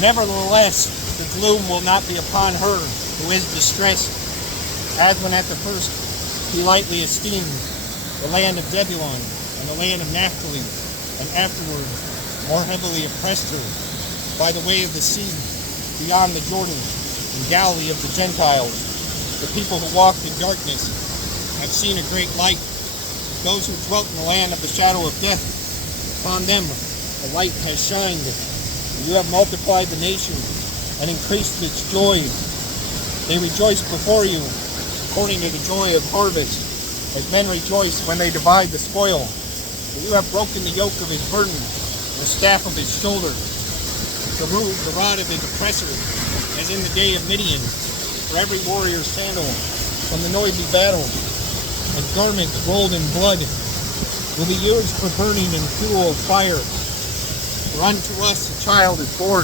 Nevertheless, the gloom will not be upon her who is distressed, as when at the first he lightly esteemed the land of Zebulun and the land of Naphtali, and afterward more heavily oppressed her by the way of the sea beyond the Jordan, in Galilee of the Gentiles. The people who walked in darkness have seen a great light. Those who dwelt in the land of the shadow of death, upon them a light has shined. You have multiplied the nation and increased its joy. They rejoice before you, according to the joy of harvest, as men rejoice when they divide the spoil. For you have broken the yoke of his burden, and the staff of his shoulder, removed the rod of his oppressor, as in the day of Midian. For every warrior's sandal from the noisy battle, and garments rolled in blood, will be used for burning in fuel of fire. For unto us a child is born,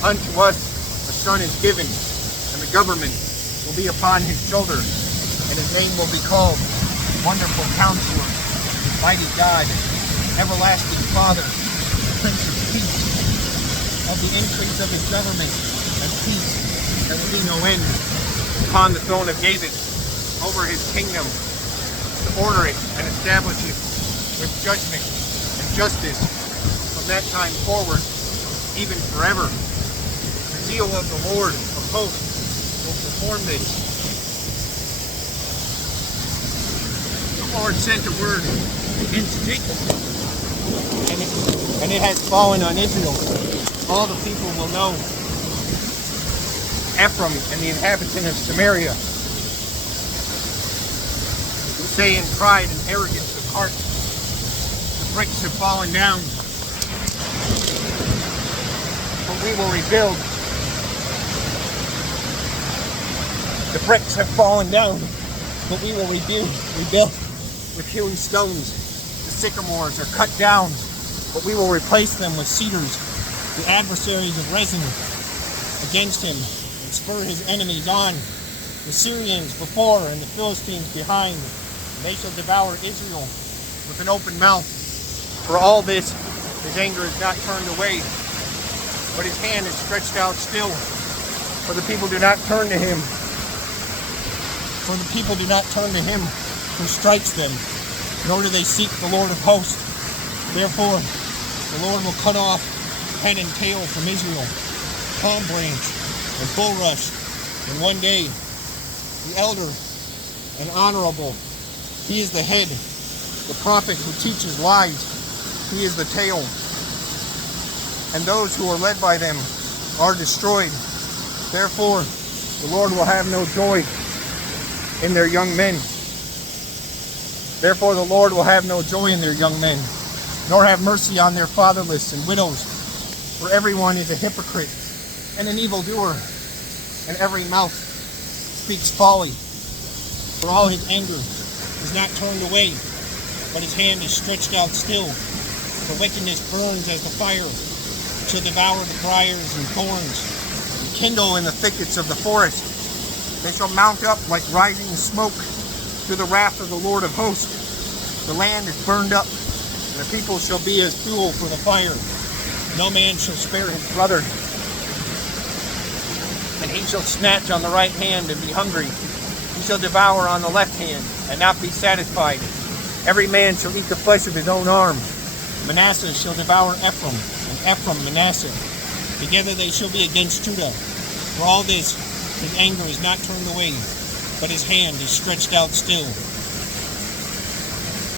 unto us a son is given, and the government will be upon his shoulder, and his name will be called Wonderful Counselor, Mighty God, Everlasting Father, Prince of Peace. Of the increase of his government and peace there will be no end upon the throne of David, over his kingdom, to order it and establish it with judgment and justice from that time forward, even forever. The zeal of the Lord of hosts will perform this. The Lord sent a word against Jacob, and it has fallen on Israel. All the people will know Ephraim and the inhabitant of Samaria, who say in pride and arrogance of heart, the bricks have fallen down, but we will rebuild. The bricks have fallen down, but we will rebuild with hewn stones. The sycamores are cut down, but we will replace them with cedars. The adversaries of Rezin against him, and spur his enemies on. The Syrians before and the Philistines behind. They shall devour Israel with an open mouth. For all this, his anger is not turned away, but his hand is stretched out still. For the people do not turn to him. For the people do not turn to him who strikes them, nor do they seek the Lord of hosts. Therefore, the Lord will cut off head and tail from Israel, palm branch and bulrush in one day. The elder and honorable, he is the head. The prophet who teaches lies, he is the tail. And those who are led by them are destroyed. Therefore, the Lord will have no joy in their young men. Therefore, the Lord will have no joy in their young men, nor have mercy on their fatherless and widows. For everyone is a hypocrite and an evildoer, and every mouth speaks folly. For all his anger is not turned away, but his hand is stretched out still. For wickedness burns as the fire, it shall devour the briars and thorns, and kindle in the thickets of the forest. They shall mount up like rising smoke to the wrath of the Lord of hosts. The land is burned up, and the people shall be as fuel for the fire. No man shall spare his brother, and he shall snatch on the right hand and be hungry. He shall devour on the left hand and not be satisfied. Every man shall eat the flesh of his own arm. Manasseh shall devour Ephraim, and Ephraim Manasseh. Together they shall be against Judah. For all this, his anger is not turned away, but his hand is stretched out still.